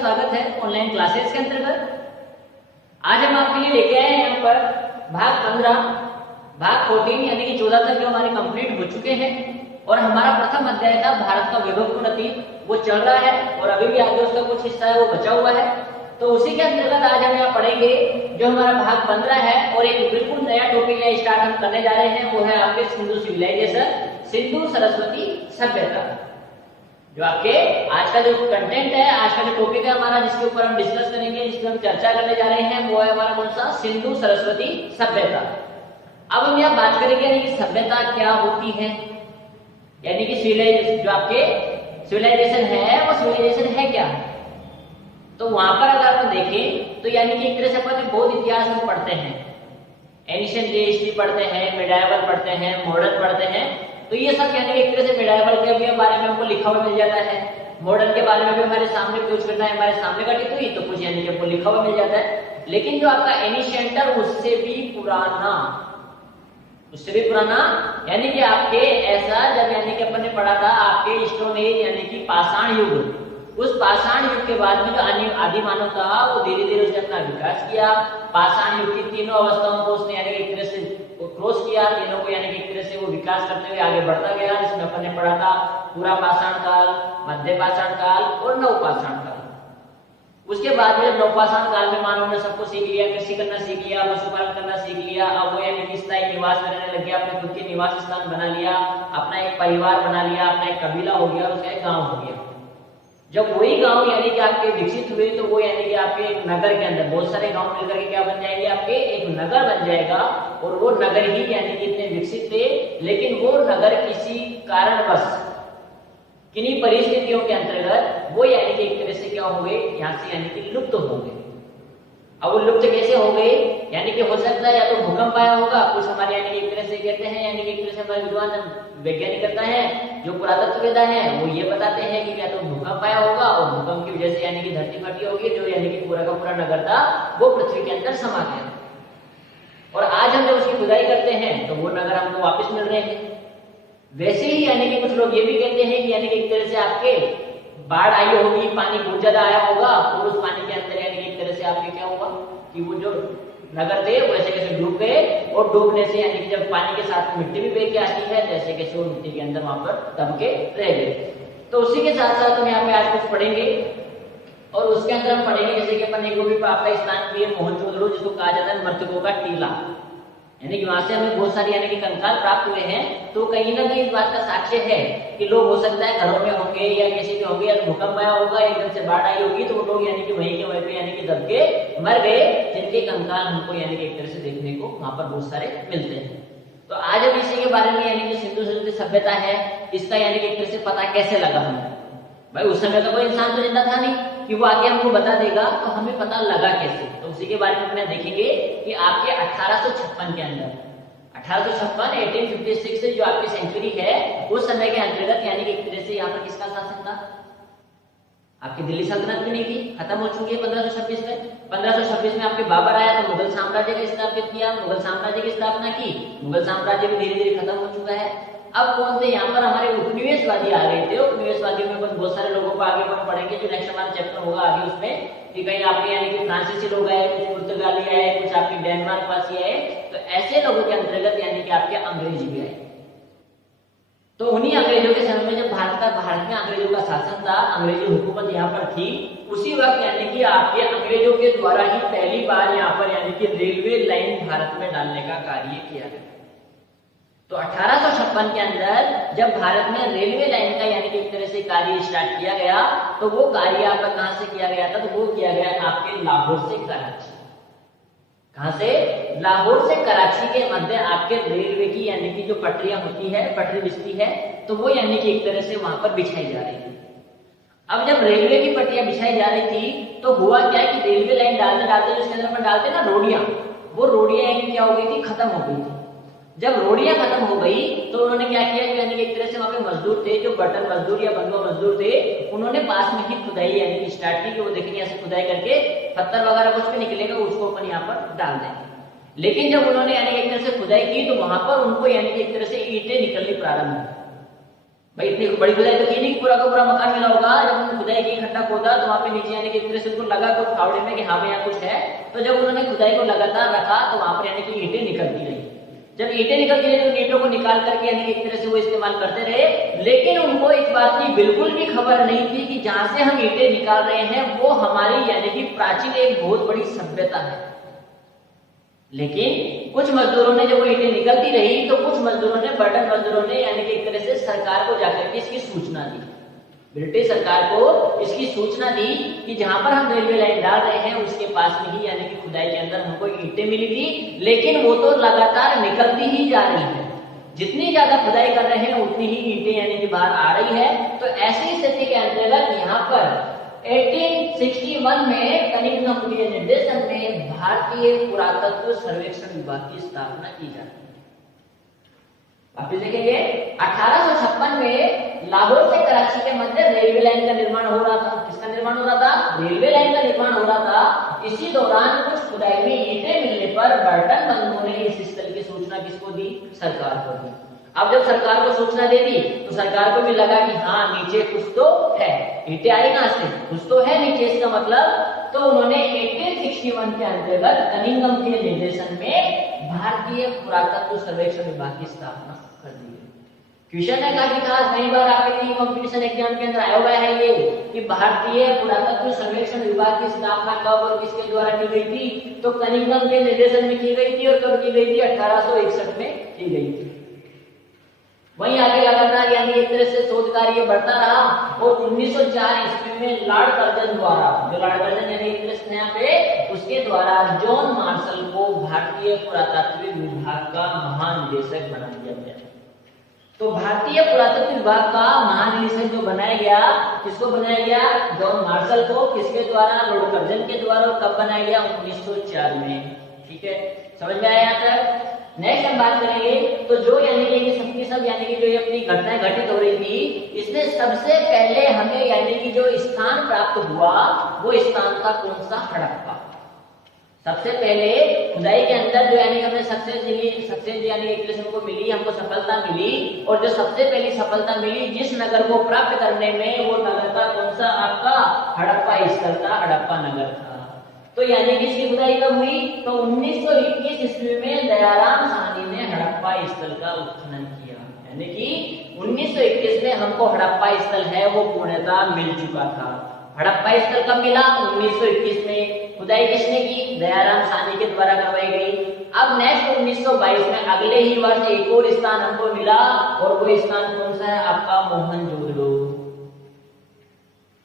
स्वागत है online classes के अंतर्गत। आज हम आपके लिए लेके आए हैं यहाँ पर भाग 15, भाग 14 यानी कि 14 तक जो हमारे कंप्लीट हो चुके हैं और हमारा प्रथम अध्याय था भारत का वैभवपूर्ण अतीत, वो चल रहा है और अभी भी आगे उसका कुछ हिस्सा है वो बचा हुआ है। तो उसी के अंतर्गत आज हम यहाँ पढ़ेंगे जो हमारा भाग 15 है और एक बिल्कुल नया टॉपिक है स्टार्ट हम करने जा रहे हैं, वो है आपके सिंधु सिविलाइजेशन, सिंधु सरस्वती सभ्यता। जो आपके आज का जो कंटेंट है, आज का जो टॉपिक है हमारा, जिसके ऊपर हम डिस्कस करेंगे, जिसमें हम चर्चा करने जा रहे हैं, वो है हमारा कौन सा, सिंधु सरस्वती सभ्यता। अब हम यहाँ बात करेंगे यानी कि सभ्यता क्या होती है, यानी कि सिविलाइजेशन, जो आपके सिविलाइजेशन है वो सिविलाइजेशन है क्या। तो वहां पर अगर आप देखें तो यानी कि एक तरह से अपन बहुत इतिहास में पढ़ते हैं, एंशिएंट हिस्ट्री पढ़ते हैं, मिडाइवल पढ़ते हैं, मॉडर्न पढ़ते हैं। तो ये सब यानी कि एक तरह से मिडाइवल के भी बारे में हमको लिखा हुआ मिल जाता है, मॉडर्न के बारे में भी हमारे सामने कुछ करना है, हमारे सामने घटित हुई तो कुछ यानी कि हमको लिखा हुआ मिल जाता है। लेकिन जो आपका एंशिएंट है उससे भी पुराना यानी कि आपके ऐसा जब यानी कि अपन ने पढ़ा था आपके स्टोन एज यानी कि पाषाण युग, उस पाषाण युग के बाद में जो आदि मानव था वो धीरे धीरे उसने अपना विकास किया। पाषाण युग की तीनों अवस्थाओं को उसने यानी कि एक तरह से क्रॉस किया, तीनों को यानी कि एक तरह से वो विकास करते हुए आगे बढ़ता गया, जिसमें अपन ने पढ़ा था पूरा पाषाण काल, मध्य पाषाण काल और नवपाषाण काल। उसके बाद में जब नवपाषाण काल में मानव ने सबको सीख लिया, कृषि करना सीख लिया, पशुपालन करना सीख लिया, अब वो यानी कि स्थायी निवास में रहने लग गया, अपने खुद के निवास स्थान बना लिया, अपना एक परिवार बना लिया, अपना एक कबीला हो गया, उसका एक गांव हो गया। जब वही गांव यानी कि आपके विकसित हुए तो वो यानी कि आपके एक नगर के अंदर बहुत सारे गांव मिलकर के क्या बन जाएंगे, आपके एक नगर बन जाएगा। और वो नगर ही यानी कि इतने विकसित थे, लेकिन वो नगर किसी कारणवश किन्हीं परिस्थितियों के अंतर्गत वो यानी कि एक तरह से क्या हो गए, यहाँ से यानी कि लुप्त हो गए। अब वो लुप्त कैसे हो गए, यानी कि हो सकता है या तो भूकंप आया होगा, कुछ हमारे यानी कि एक तरह से कहते हैं, यानी कि एक तरह से हमारे विद्वान वैज्ञानिक करता है, जो पुरातत्ववेदा है वो ये बताते हैं कि या तो भूकंप आया होगा और भूकंप की वजह से यानी कि धरती फटी होगी, जो यानी कि पूरा का पूरा नगर था वो पृथ्वी के अंदर समा गया। और आज हम जब उसकी खुदाई करते हैं तो वो नगर हमको वापस मिल रहे हैं। वैसे ही यानी कि कुछ लोग ये भी कहते हैं कि यानी कि एक तरह से आपके बाढ़ आई होगी, पानी बहुत ज्यादा आया होगा और उस पानी के अंदर यानी कि एक तरह से आपके क्या हुआ कि वो जो नगर थे वो ऐसे कैसे डूब गए, और डूबने से यानी कि जब पानी के साथ मिट्टी भी बह के आती है तो ऐसे कैसे वो मिट्टी के अंदर वहां पर दब के रह गए। तो उसी के साथ साथ हम यहाँ पे आज कुछ पढ़ेंगे और उसके अंदर हम पढ़ेंगे जैसे कि अपन एक भी आपका स्थान भी है मोहनजोदड़ो, जिसको कहा जाता है मृतकों का टीला, यानी कि वहां से हमें बहुत सारी यानी कि कंकाल प्राप्त हुए हैं। तो कहीं ना कहीं इस बात का साक्ष्य है कि लोग हो सकता है घरों में होंगे या किसी के होंगे, या भूकंप आया होगा, एकदम से बाढ़ आई होगी, तो वो लोग यानी कि वहीं के वहीं पे यानी कि दब के मर गए, जिनके कंकाल हमको यानी कि एक तरह से देखने को वहां पर बहुत सारे मिलते हैं। तो आज हम इसी के बारे में यानी कि सिंधु सरस्वती सभ्यता है, इसका यानी कि एक तरह से पता कैसे लगा हमें। भाई उस समय तो कोई इंसान तो जिंदा था नहीं कि वो आगे हमको बता देगा, तो हमें पता लगा कैसे, तो उसी के बारे में अपने देखेंगे कि आपके 1856 के अंदर 1856 1856 से जो आपकी सेंचुरी है उस समय के अंतर्गत यानी कि एक तरह से यहाँ पर किसका शासन था, आपकी दिल्ली सल्तनत भी नहीं थी, खत्म हो चुकी है 1526 में। 1526 में आपके बाबर आया तो मुगल साम्राज्य का स्थापित किया, मुगल साम्राज्य की स्थापना की, मुगल साम्राज्य भी धीरे धीरे खत्म हो चुका है। अब कौन थे यहाँ पर, हमारे उपनिवेशवादी आ गए थे। उपनिवेशवादियों में बहुत सारे लोगों को आगे हम पढ़ेंगे, जो नेक्स्ट हमारा चैप्टर होगा आगे उसमें, कि कहीं आपके यानी कि फ्रांसीसी लोग आए, कुछ पुर्तगाली आए, कुछ आपके डेनमार्क वासी आए। तो ऐसे लोगों के अंतर्गत यानी कि आपके अंग्रेज भी आए। तो उन्हीं अंग्रेजों के समय में जब भारत में अंग्रेजों का शासन था, अंग्रेजी हुकूमत यहाँ पर थी, उसी वक्त यानी कि आपके अंग्रेजों के द्वारा ही पहली बार यहाँ पर यानी कि रेलवे लाइन भारत में डालने का कार्य किया गया। तो 1856 के अंदर जब भारत में रेलवे लाइन का यानी कि एक तरह से कार्य स्टार्ट किया गया, तो वो कार्य आपका कहां से किया गया था, तो वो किया गया आपके लाहौर से कराची। कहां से, लाहौर से कराची के मध्य आपके रेलवे की यानी कि जो पटरियां होती है, पटरी बिछती है, तो वो यानी कि एक तरह से वहां पर बिछाई जा रही थी। अब जब रेलवे की पटरियां बिछाई जा रही थी तो हुआ क्या कि रेलवे लाइन डालते डालते जिसके अंदर पर डालते ना रोडियां, वो रोडियां यानी क्या हो गई थी, खत्म हो गई थी। जब रोडियां खत्म हो गई तो उन्होंने क्या किया, यानी कि एक तरह से वहां पे मजदूर थे, जो बटन मजदूर या बंधुआ मजदूर थे, उन्होंने पास में ही खुदाई यानी कि स्टार्ट की कि वो देखेंगे ऐसे खुदाई करके पत्थर वगैरह कुछ भी निकलेगा उसको अपन यहाँ पर डाल देंगे। लेकिन जब उन्होंने यानी एक तरह से खुदाई की तो वहां पर उनको यानी कि एक तरह से ईंटें निकलनी प्रारंभ हुई। भाई इतनी बड़ी खुदाई तो की नहीं, पूरा का पूरा मकान मिला होगा। जब उन्होंने खुदाई की, खड्डा खोदा, तो वहां पे नीचे यानी कि एक तरह से उनको लगा कुछ फावड़े में कि हाँ भैया कुछ है। तो जब उन्होंने खुदाई को लगातार रखा तो वहां पर यानी कि ईंटें निकलती रही। जब ईंटें निकलती रही तो ईंटों को निकाल करके यानी कि एक तरह से वो इस्तेमाल करते रहे। लेकिन उनको इस बात की बिल्कुल भी खबर नहीं थी कि जहां से हम ईंटें निकाल रहे हैं वो हमारी यानी कि प्राचीन एक बहुत बड़ी सभ्यता है। लेकिन कुछ मजदूरों ने, जब वो ईंटें निकलती रही तो कुछ मजदूरों ने, बर्टन मजदूरों ने यानी कि एक तरह से सरकार को जाकर के इसकी सूचना दी, ब्रिटिश सरकार को इसकी सूचना दी कि जहां पर हम रेलवे लाइन डाल रहे हैं उसके पास में ही यानी कि खुदाई के अंदर हमको ईंटें मिली थी, लेकिन वो तो लगातार निकलती ही जा रही है। जितनी ज्यादा खुदाई कर रहे हैं उतनी ही ईंटें यानी कि बाहर आ रही है। तो ऐसी स्थिति के अंतर्गत यहाँ पर 1861 में कनिंघम के निर्देशन में भारतीय पुरातत्व सर्वेक्षण विभाग की स्थापना की जाती है। वापिस देखेंगे, 1856 में लाहौर से कराची के मध्य रेलवे लाइन का निर्माण हो रहा था। किसका निर्माण हो रहा था? रेलवे लाइन का निर्माण हो रहा था। इसी दौरान कुछ खुदाई में ईंटें मिलने पर बर्टन बंधुओं ने इस स्थल की सूचना किसको दी? सरकार को दी। अब जब सरकार को सूचना दे दी तो सरकार को भी लगा कि हाँ नीचे कुछ तो है, ईंटें आई कहां से, कुछ तो है नीचे, इसका मतलब। तो उन्होंने 1861 के अंतर्गत कनिंघम के निर्देशन में भारतीय पुरातत्व सर्वेक्षण विभाग की स्थापना कर दी। क्वेश्चन है काफी खास, कई बार आपके कंपटीशन एग्जाम के अंदर आया हुआ है ये कि भारतीय पुरातत्व सर्वेक्षण विभाग की स्थापना कब और किसके द्वारा की गई थी? तो कनिंघम के निर्देशन में की गई थी। और कब की गई थी? 1861 में की गई थी। वहीं आगे लगातार यानी एक तरह से शोध कार्य बढ़ता रहा और 1904 ईस्वी में लॉर्ड कर्जन द्वारा, जो लॉर्ड कर्जन यानी एक तरह से यहाँ पे उसके द्वारा जॉन मार्शल को भारतीय पुरातत्व विभाग का महानिदेशक बना दिया गया। तो भारतीय पुरातत्व विभाग का महानिदेशक जो बनाया गया, किसको बनाया गया? जॉन मार्शल को। किसके द्वारा? लॉर्ड कर्जन के द्वारा। कब बनाया गया? 1904 में। ठीक है, समझ में आया यहाँ तक? नेक्स्ट हम बात करेंगे तो जो यानी कि ये सबकी सब यानी कि जो ये अपनी घटनाएं घटित हो रही थी, इसमें सबसे पहले हमें यानी कि जो स्थान प्राप्त हुआ वो स्थान था कौन सा? हड़प्पा। सबसे पहले खुदाई के अंदर जो यानी हमें सक्सेस यानी एक तरह से हमको मिली, हमको सफलता मिली। और जो सबसे पहली सफलता मिली जिस नगर को प्राप्त करने में, वो नगर का कौन सा? आपका हड़प्पा स्थल था, हड़प्पा नगर था। तो यानी कि इसकी खुदाई कब हुई? तो 1921 ईस्वी में दयाराम साहनी ने हड़प्पा स्थल का उत्खनन किया। यानी कि 1921 में हमको हड़प्पा स्थल है वो पूर्णतः मिल चुका था। हड़प्पा स्थल कब मिला? 1921 में। खुदाई किसने की? दयाराम साहनी के द्वारा करवाई गई। अब नेक्स्ट 1922 में अगले ही वर्ष एक और स्थान हमको मिला, और वो स्थान कौन सा है? आपका मोहनजोदड़ो।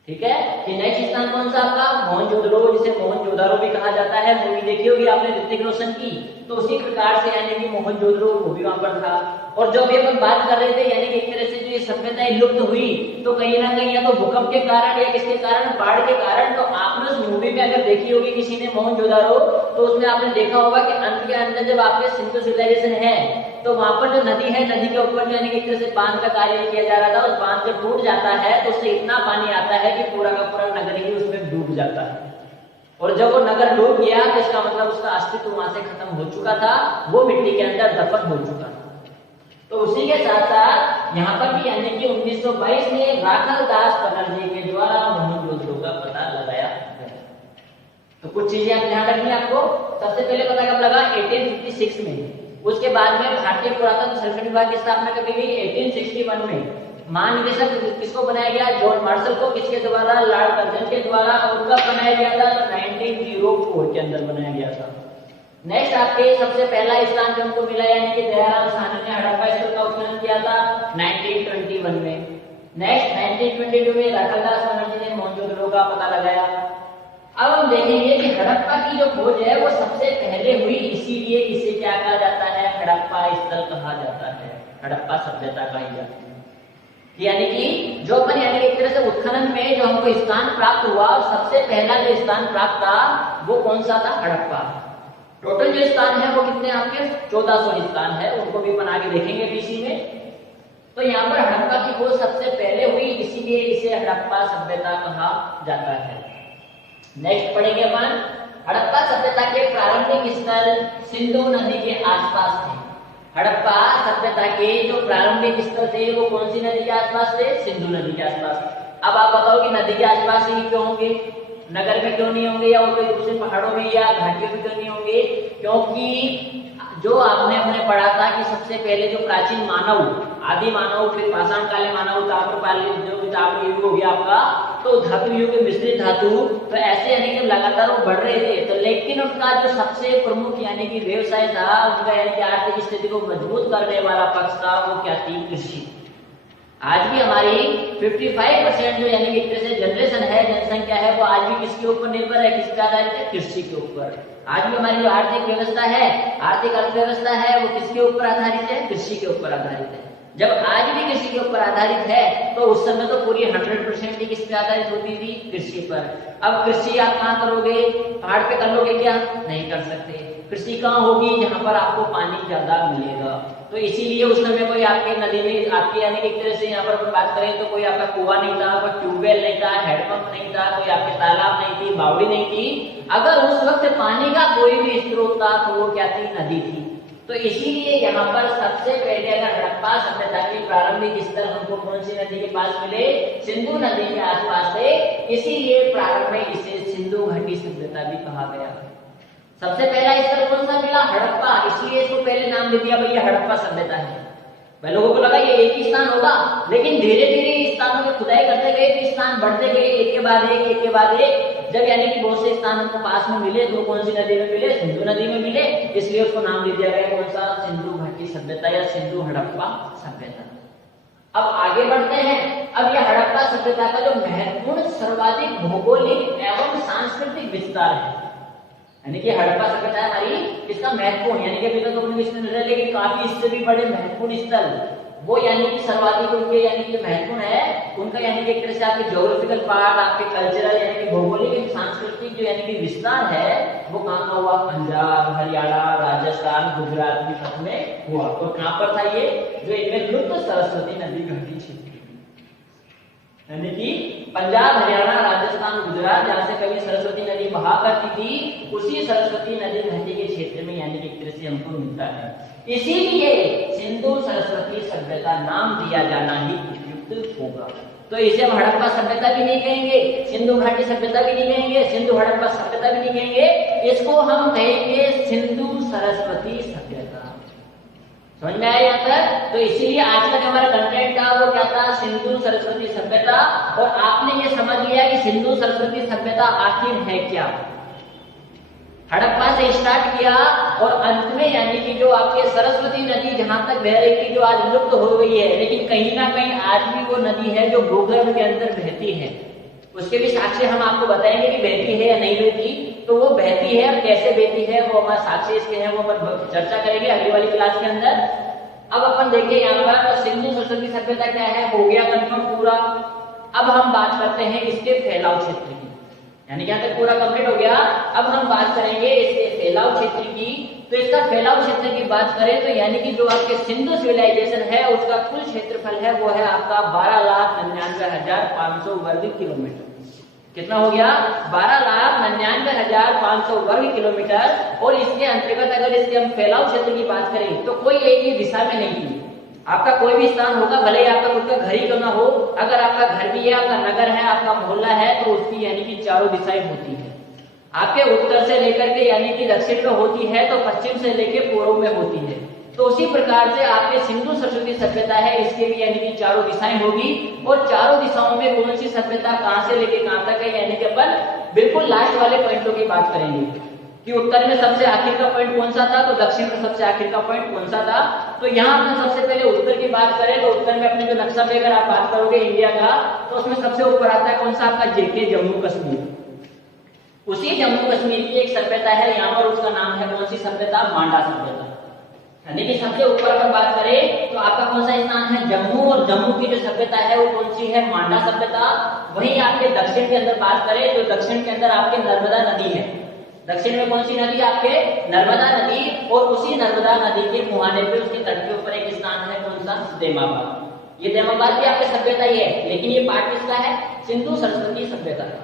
ठीक है, ये नेक्स्ट स्थान कौन सा? आपका मोहनजोदड़ो, जिसे मोहनजोदारो भी कहा जाता है। मूवी देखी होगी आपने ऋतिक रोशन की, तो उसी प्रकार से यानी कि मोहनजोदड़ो वो भी वहां पर था। और जब ये अपन बात कर रहे थे यानी कि एक तरह से जो ये सभ्यताएं लुप्त हुई, तो कहीं ना कहीं या तो भूकंप के कारण या किसके कारण? बाढ़ के कारण। तो आपने उस मूवी में अगर देखी होगी किसी ने मोहनजोदारो, तो उसमें आपने देखा होगा कि अंत के अंदर जब आपके सिंधु सिविलाइजेशन है तो वहां पर जो नदी है, नदी के ऊपर यानी कि एक तरह से बांध का कार्य किया जा रहा था। उस बांध जब टूट जाता है तो उससे इतना पानी आता है कि पूरा का पूरा नगर ही उसमें डूब जाता है। और जब वो नगर डूब गया तो इसका मतलब उसका अस्तित्व वहां से खत्म हो चुका था, वो मिट्टी के अंदर दफन हो चुका था। तो उसी के साथ साथ यहाँ पर भी यानी कि 1922 में राखल दास बनर्जी के द्वारा मोहनजोदड़ो का पता लगाया गया। तो कुछ चीजें आप ध्यान रखनी है आपको। सबसे पहले पता कब लगा? 1856 में। उसके बाद में भारतीय पुरातत्व सर्वेक्षण विभाग की स्थापना कब हुई? 1861 में। महानिदेशक किसको बनाया गया? जॉन मार्शल को। किसके द्वारा? लॉर्ड कर्जन के द्वारा। और कब बनाया गया था? 1904 के अंदर बनाया गया था। नेक्स्ट आपके सबसे पहला स्थान जो हमको मिला यानी कि दयाराम साहनी ने हड़प्पा स्थल का उत्खनन किया था 1921 में। नेक्स्ट 1922 में राखलदास बनर्जी ने मोहनजोदड़ो का पता लगाया। अब हम देखेंगे कि हड़प्पा की जो खोज है वो सबसे पहले हुई, इसीलिए इसे क्या कहा जाता है? हड़प्पा स्थल कहा जाता है, हड़प्पा सभ्यता कही जाती है। यानी कि जो अपन यानी एक तरह से उत्खनन में जो हमको स्थान प्राप्त हुआ, सबसे पहला जो स्थान प्राप्त था वो कौन सा था? हड़प्पा। टोटल जो स्थान है वो कितने आपके? 1400 स्थान है, उनको भी अपन आगे देखेंगे पीसी में। तो यहाँ पर हड़प्पा की खोज सबसे पहले हुई, इसीलिए इसे हड़प्पा सभ्यता कहा जाता है। नेक्स्ट पढ़ेंगे अपन, हड़प्पा सभ्यता के प्रारंभिक स्थल सिंधु नदी के आसपास थे। हड़प्पा सभ्यता के जो प्रारंभिक स्थल थे वो कौन सी नदी के आसपास थे? सिंधु नदी के आसपास। अब आप बताओ कि नदी के आसपास ही क्यों होंगे, नगर में क्यों नहीं होंगे, या वो कोई दूसरे पहाड़ों में या घाटियों में क्यों नहीं होंगे? क्योंकि जो आपने हमने पढ़ा था कि सबसे पहले जो प्राचीन मानव, आदि मानव, फिर पाषाण कालीन मानव, ताम्रकालीन जो ताम्र युग हो गया आपका, तो धातु युग, मिश्रित धातु, तो ऐसे यानी कि लगातार वो बढ़ रहे थे। तो लेकिन उनका जो सबसे प्रमुख यानी कि व्यवसाय था, उनका यानी कि आर्थिक स्थिति को मजबूत करने वाला पक्ष था, वो क्या थी? कृषि। आज भी हमारी 55% जो यानी कि एक तरह से जनरेशन है, जनसंख्या है, वो आज भी किसके ऊपर निर्भर है, किस पे आधारित है? कृषि के ऊपर। आज भी हमारी जो आर्थिक व्यवस्था है, आर्थिक अर्थव्यवस्था है, वो किसके ऊपर आधारित है? कृषि के ऊपर आधारित है। जब आज भी कृषि के ऊपर आधारित है, तो उस समय तो पूरी 100% ही किस पे आधारित होती थी? कृषि पर। अब कृषि आप कहाँ करोगे? पहाड़ पे कर लोगे क्या? नहीं कर सकते। कृषि कहाँ होगी? जहाँ पर आपको पानी ज्यादा मिलेगा। तो इसीलिए उस समय कोई आपके नदी में, आपके यानी कि एक तरह से यहाँ पर बात करें तो कोई आपका कुआं नहीं था, कोई ट्यूबवेल नहीं था, हैंडपंप नहीं था, कोई आपके तालाब नहीं थी, बावड़ी नहीं थी। अगर उस वक्त पानी का कोई भी स्रोत था तो वो क्या थी? नदी थी। तो इसीलिए यहाँ पर सबसे पहले अगर हड़प्पा सभ्यता के प्रारंभिक स्थल हमको कौन सी नदी के पास मिले? सिंधु नदी के आसपास से। इसीलिए प्रारंभ में इसे सिंधु घाटी सभ्यता भी कहा गया। सबसे पहला स्थल कौन सा मिला? हड़प्पा। इसलिए इसको पहले नाम दे दिया भैया हड़प्पा सभ्यता है। भाई लोगों को लगा ये एक ही स्थान होगा, लेकिन धीरे धीरे स्थानों की खुदाई करते गए तो स्थान बढ़ते गए, एक के बाद एक, एक के बाद एक। जब यानी कि बहुत से स्थान हमको पास में मिले तो कौन सी नदी में मिले? सिंधु नदी में मिले। इसलिए उसको नाम दे दिया गया कौन सा? सिंधु घाटी सभ्यता या सिंधु हड़प्पा सभ्यता। अब आगे बढ़ते हैं। अब यह हड़प्पा सभ्यता का जो महत्वपूर्ण सर्वाधिक भौगोलिक एवं सांस्कृतिक विस्तार है, यानी कि हड़प्पा सभ्यता है हमारी, इसका महत्वपूर्ण यानी कि अभी तक तो स्थल है, लेकिन काफी इससे भी बड़े महत्वपूर्ण स्थल वो यानी कि सर्वाधिक उनके यानी कि महत्वपूर्ण है उनका, यानी कि एक तरह से आपके ज्योग्राफिकल पार्ट, आपके कल्चरल यानी कि भौगोलिक सांस्कृतिक जो यानी कि विस्तार है वो कहाँ का हुआ? पंजाब, हरियाणा, राजस्थान, गुजरात की पथ में हुआ। तो कहाँ पर था ये? जो इनमें लुप्त सरस्वती नदी घाटी क्षेत्र, यानी कि पंजाब, हरियाणा, राजस्थान, गुजरात, जहां से कभी सरस्वती नदी बहा करती थी, उसी सरस्वती नदी घाटी के क्षेत्र में यानी कि एक तरह से हमको मिलता है। इसीलिए सिंधु सरस्वती सभ्यता नाम दिया जाना ही उपयुक्त होगा। तो इसे हम हड़प्पा सभ्यता भी नहीं कहेंगे, सिंधु घाटी सभ्यता भी नहीं कहेंगे, सिंधु हड़प्पा सभ्यता भी नहीं कहेंगे, इसको हम कहेंगे सिंधु सरस्वती सभ्यता। समझ में आया यहाँ तक? तो इसीलिए आज का जो हमारा कंटेंट था वो क्या था? सिंधु सरस्वती सभ्यता। और आपने ये समझ लिया कि सिंधु सरस्वती सभ्यता आखिर है क्या। हड़प्पा से स्टार्ट किया और अंत में यानी कि जो आपके सरस्वती नदी जहां तक बह रही थी, जो आज लुप्त हो गई है, लेकिन कहीं ना कहीं आज भी वो नदी है जो भूगर्भ के अंदर बहती है। उसके भी साक्ष्य हम आपको बताएंगे कि बहती है या नहीं बहती। तो वो बहती है और कैसे बहती है वो हमारे साक्ष्य इसके हैं, वो अपन चर्चा करेंगे अगली वाली क्लास के अंदर। अब अपन देखिए यहाँ पर सिंधु सरस्वती सभ्यता क्या है, हो गया कंफर्म पूरा। अब हम बात करते हैं इसके फैलाव क्षेत्र की, यानी यहाँ तक पूरा कंप्लीट हो गया। अब हम बात करेंगे इसके फैलाव क्षेत्र की। तो इसका फैलाव क्षेत्र की बात करें तो यानी कि जो आपके सिंधु सिविलाइजेशन है उसका कुल क्षेत्रफल है वो है आपका 12,99,500 वर्ग किलोमीटर। कितना हो गया? 12,99,500 वर्ग किलोमीटर। और इसके अंतर्गत अगर इसके हम फैलाव क्षेत्र की बात करें तो कोई एक ही दिशा में नहीं थी। आपका कोई भी स्थान होगा, भले ही आपका खुद का घर ही क्यों ना हो, अगर आपका घर भी है, आपका नगर है, आपका मोहल्ला है, तो उसकी यानी कि चारों दिशाएं होती है। आपके उत्तर से लेकर के यानी कि दक्षिण में होती है, तो पश्चिम से लेकर पूर्व में होती है। तो उसी प्रकार से आपके सिंधु सरस्वती सभ्यता है, इसके भी यानी कि चारों दिशाएं होगी। और चारों दिशाओं में कौन सी सभ्यता कहां से लेके कहां तक है, यानी कि अपन बिल्कुल लास्ट वाले पॉइंटों की बात करेंगे कि उत्तर में सबसे आखिर का पॉइंट कौन सा था, तो दक्षिण में सबसे आखिर का पॉइंट कौन सा था। तो यहाँ अपने सबसे पहले उत्तर की बात करें तो उत्तर में अपने जो नक्शा पे अगर आप बात करोगे इंडिया का, तो उसमें सबसे ऊपर आता है कौन सा? आपका जेके, जम्मू कश्मीर। उसी जम्मू कश्मीर की एक सभ्यता है यहाँ पर, उसका नाम है कौन सी सभ्यता? मांडा सभ्यता। यानी कि सबसे ऊपर अगर बात करें तो आपका कौन सा स्थान है? जम्मू। और जम्मू की जो सभ्यता है वो कौन सी है? मांडा सभ्यता। वहीं आपके दक्षिण के अंदर बात करें तो दक्षिण के अंदर आपके नर्मदा नदी है। दक्षिण में कौन सी नदी? आपके नर्मदा नदी। और उसी नर्मदा नदी के मुहाने पे उसके तट के ऊपर एक स्थान है कौन सा? दैमाबाद। ये दैमाबाद भी आपके सभ्यता ही है, लेकिन ये पार्ट किसका है? सिंधु सरस्वती सभ्यता का।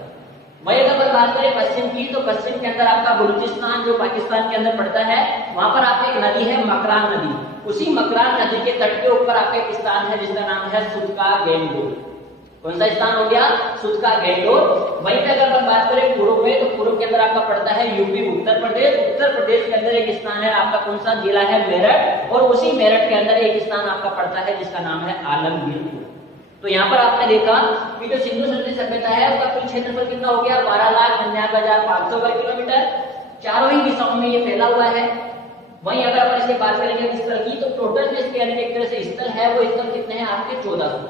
वही अगर अपन बात करें पश्चिम की, तो पश्चिम के अंदर आपका बलूचिस्तान जो पाकिस्तान के अंदर पड़ता है, वहां पर आपकी एक नदी है मकरान नदी। उसी मकरान नदी के तट के ऊपर आपका एक स्थान है जिसका नाम है सुतका गेंडोर। कौन सा स्थान हो गया? सुतका गेंडोर। वहीं पे अगर अपन बात करें पूर्व में, तो पूर्व के अंदर आपका पड़ता है यूपी उत्तर प्रदेश। उत्तर प्रदेश के अंदर एक स्थान है आपका, कौन सा जिला है? मेरठ। और उसी मेरठ के अंदर एक स्थान आपका पड़ता है जिसका नाम है आलमगीर। तो यहाँ पर आपने देखा कि जो सिंधु सभ्यता सभ्यता है उसका कुल क्षेत्रफल कितना हो गया? 12,99,500 वर्ग किलोमीटर। चारों ही दिशाओं में ये फैला हुआ है। वहीं अगर अपन इसकी बात करेंगे स्थल की, तो टोटल इसके यानी एक तरह से स्थल है, वो स्थल कितने हैं आपके? 1400।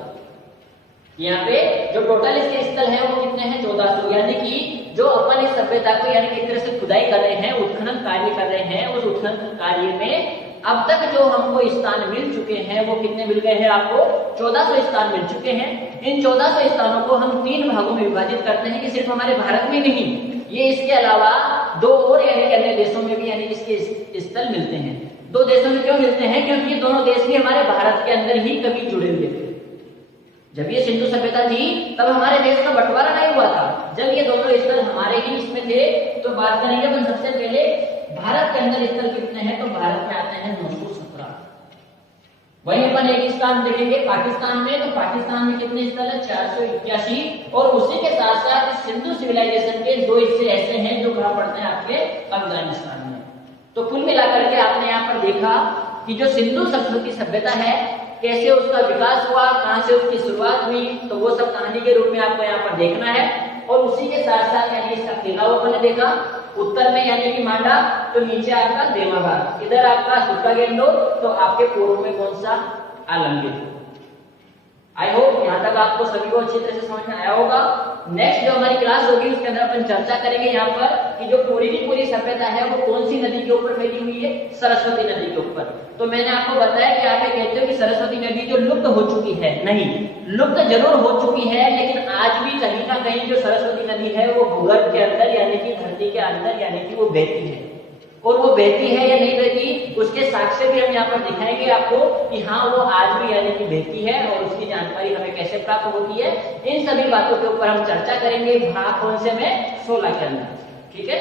यहाँ पे जो टोटल इसके स्थल है वो कितने हैं? 1400। यानी कि जो अपन इस सभ्यता को यानी एक तरह से खुदाई कर रहे हैं, उत्खनन कार्य कर रहे हैं, उस उत्खनन कार्य में अब तक जो हमको स्थान मिल चुके हैं वो कितने मिल गए हैं आपको? 1400 स्थान मिल चुके हैं। इन 1400 स्थानों को हम 3 भागों में विभाजित करते हैं कि सिर्फ हमारे भारत में नहीं, ये इसके अलावा 2 और यानी कि अन्य देशों में भी यानी इसके स्थल मिलते हैं। 2 देशों में क्यों मिलते हैं? क्योंकि ये दोनों देश भी हमारे भारत के अंदर ही कभी जुड़े हुए थे। जब ये सिंधु सभ्यता थी तब हमारे देश का बंटवारा नहीं हुआ था। जब ये दोनों स्थल हमारे ही इसमें थे, तो बात करेंगे अपन सबसे पहले भारत के अंदर स्थल कितने हैं, तो भारत में आते हैं 917। वहीं अपन एक स्थान देखेंगे पाकिस्तान में, तो पाकिस्तान में कितने स्थल है? 481। और उसी के साथ साथ सिंधु सिविलाइजेशन के 2 हिस्से ऐसे हैं जो कहां पड़ते हैं आपके? अफगानिस्तान में। तो कुल मिलाकर के आपने यहाँ पर देखा कि जो सिंधु संस्कृति सभ्यता है, कैसे उसका विकास हुआ, कहां से उसकी शुरुआत हुई, तो वो सब कहानी के रूप में आपको यहाँ पर देखना है। और उसी के साथ साथ यानी इसका फैलाव अपन ने देखा, उत्तर में यानी कि मांडा, तो नीचे आपका देमाबाद, इधर आपका सुतका गेंडोर, तो आपके पूर्व में कौन सा? आलमगीर। आई होप यहाँ तक आपको सभी को अच्छी तरह से समझ में आया होगा। नेक्स्ट जो हमारी क्लास होगी उसके अंदर अपन चर्चा करेंगे यहाँ पर कि जो पूरी की पूरी सभ्यता है वो कौन सी नदी के ऊपर फैली हुई है? सरस्वती नदी के ऊपर। तो मैंने आपको बताया कि आप ये कहते हो कि सरस्वती नदी जो लुप्त हो चुकी है, नहीं, लुप्त जरूर हो चुकी है, लेकिन आज भी कहीं ना कहीं जो सरस्वती नदी है वो भूगर्भ के अंदर यानी कि धरती के अंदर यानी कि वो बहती है। और वो बहती है या नहीं बहती, उसके साक्ष्य भी हम यहाँ पर दिखाएंगे आपको कि हाँ वो आज भी यानी कि बहती है, और उसकी जानकारी हमें कैसे प्राप्त होती है। इन सभी बातों के ऊपर हम चर्चा करेंगे भाग कौन से में? 16 के अंदर। ठीक है।